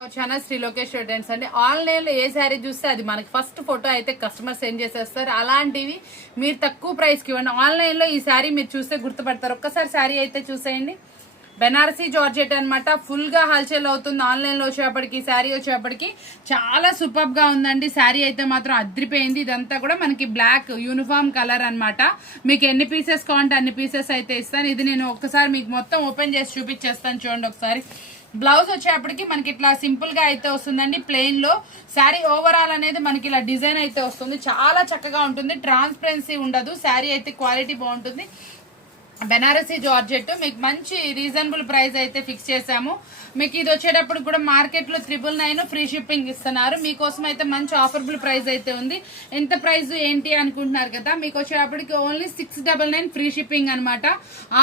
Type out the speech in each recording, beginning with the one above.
Channel Shri Lokesh students అండి. Online లో ఏ శారీ చూస్తే అది మనకి ఫస్ట్ ఫోటో అయితే కస్టమర్ సెండ్ చేసేస్తారు. అలాంటివి మీరు తక్కువ ప్రైస్ కి ఇవ్వండి. ఆన్లైన్ లో ఈ శారీ మీరు చూస్తే గుర్తుపడతారు. ఒక్కసారి శారీ అయితే చూసేయండి. బెనారసీ జార్జెట్ అనమాట. ఫుల్ గా హల్చల్ అవుతుంది. ఆన్లైన్ లో వచ్చేప్పటికి శారీ వచ్చేప్పటికి చాలా సూపర్ గా ఉందండి. శారీ అయితే మాత్రం అద్రిపోయింది. ఇదంతా కూడా మనకి బ్లాక్ యూనిఫామ్ కలర్ అనమాట. మీకు ఎన్ని పీసెస్ కావాలంటే అన్ని పీసెస్ అయితే ఇస్తాను. ఇది నేను ఒక్కసారి మీకు మొత్తం ఓపెన్ చేసి చూపించేస్తాను. చూడండి ఒకసారి. బ్లౌజ్ వచ్చేప్పటికి మనకి ఇట్లా సింపుల్ గా అయితే వస్తుందండి. ప్లెయిన్ లో శారీ ఓవరాల్ అనేది మనకి ఇలా డిజైన్ అయితే వస్తుంది. చాలా చక్కగా ఉంటుంది. ట్రాన్స్పరెన్సీ ఉండదు. శారీ అయితే క్వాలిటీ బాగుంటుంది. బెనారసీ జార్జెట్ మీకు మంచి రీజనబుల్ ప్రైస్ అయితే ఫిక్స్ చేసాము. మీకు ఇది వచ్చేటప్పుడు కూడా మార్కెట్ లో 999 ఫ్రీ షిప్పింగ్ ఇస్తున్నారు. మీకోసం అయితే మంచి ఆఫర్బుల్ ప్రైస్ అయితే ఉంది. ఎంత ప్రైస్ ఏంటి అనుకుంటున్నారు కదా. మీకు వచ్చేటప్పటికి ఓన్లీ 699 ఫ్రీ షిప్పింగ్ అనమాట.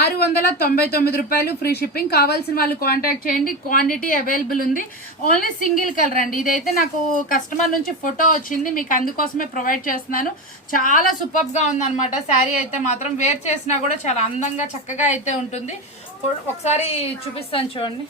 699 రూపాయలు ఫ్రీ షిప్పింగ్. కావాల్సిన వాళ్ళు కాంటాక్ట్ చేయండి. క్వాంటిటీ అవైలబుల్ ఉంది. ఓన్లీ సింగిల్ కలర్ అండి. ఇదైతే నాకు కస్టమర్ నుంచి ఫోటో వచ్చింది. మీకు అందుకోసమే ప్రొవైడ్ చేస్తున్నాను. చాలా సూపర్ గా ఉంది అనమాట. శారీ అయితే మాత్రం వేర్ చేసినా కూడా చాలా అందంగా చక్కగా అయితే ఉంటుంది. ఒకసారి చూపిస్తాను చూడండి.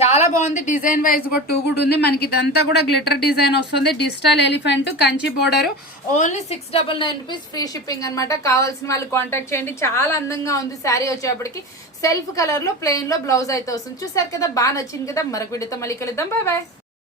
చాలా బాగుంది. డిజైన్ వైజ్ కూడా టూ గుడ్ ఉంది. మనకి ఇదంతా కూడా గ్లిటర్ డిజైన్ వస్తుంది. Digital elephant Kanchi border. Only 699 rupees free shipping అనమాట. కావాల్సిన వాళ్ళు కాంటాక్ట్ చేయండి. చాలా అందంగా ఉంది. శారీ వచ్చేప్పటికి సెల్ఫ్ కలర్ లో ప్లెయిన్ లో బ్లౌజ్ అయితే వస్తుంది. చూసారు కదా, బాగా నచ్చింది కదా. మరొక వీడియోతో మళ్ళీ కలుద్దాం. Bye bye.